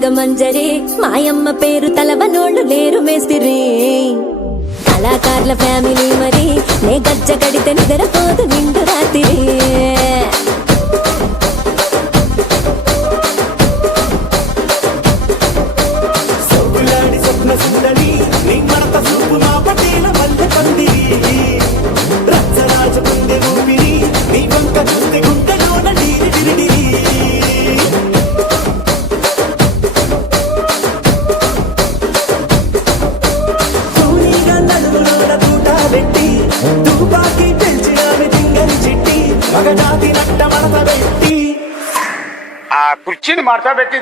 నాగమంజరి మాయమ్మ పేరు తలవనోళ్ళు లేరు మేస్తిరి కళాకారుల ఫ్యామిలీ మరి నే గజ్జ కడితే నిద్రపోదు నిండు రాత్రి కుర్చీని మార్చబెట్టి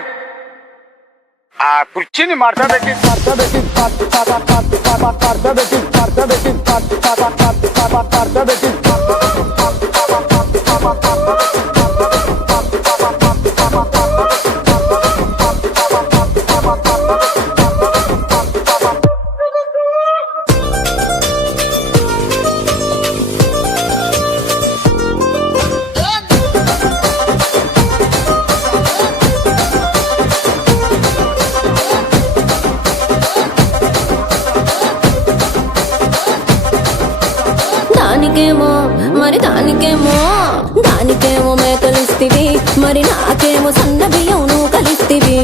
దానికేమో మేకలిస్తివి మరి నాకేమో సన్న బియ్యం నువ్వు కలిస్తివి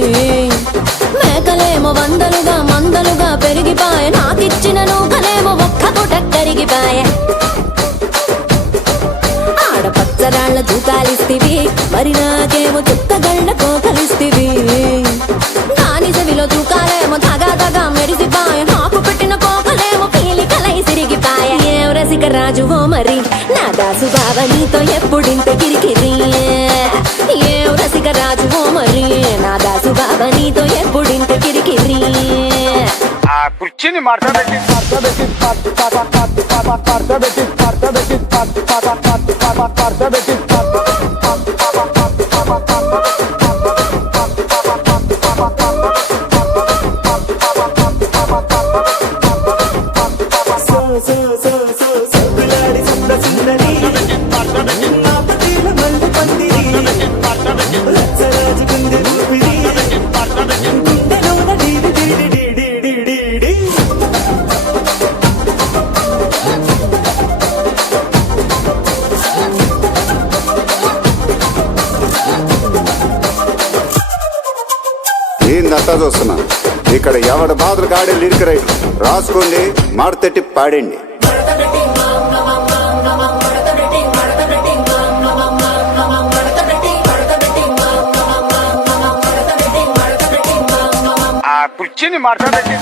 మేకలేమో వందలుగా మందలుగా పెరిగిపాయ నాకిచ్చిన నూకలేమో ఒక్క పూట కరిగిపాయ ఆడపచ్చరాళ్ల తూకాలిస్తివి మరి నాకేమో చుక్కగళ్ళ కోకలిస్తివి దాని చెవిలో తూకాలేమో తగా మెరిసిపాయ నాకు పెట్టిన కోకలేమో పీలికలై సిరిగిపాయ ఏం రసిక రాజువో మరి నా దాసు బావ నీతో ఎప్పుడింత కిరికిరి ఏం రసిక రాజువో మరి నా దాసు బావ నీతో ఎప్పుడింత కిరికిరి కుర్చీని మార్చబెట్టి ఏందంతా చూస్తున్నా ఇక్కడ ఎవడ బాధలు కాడే లిరిక్ రైట్ రాసుకోండి మాడతెట్టి పాడండి. కుర్చీని మార్చబెట్టి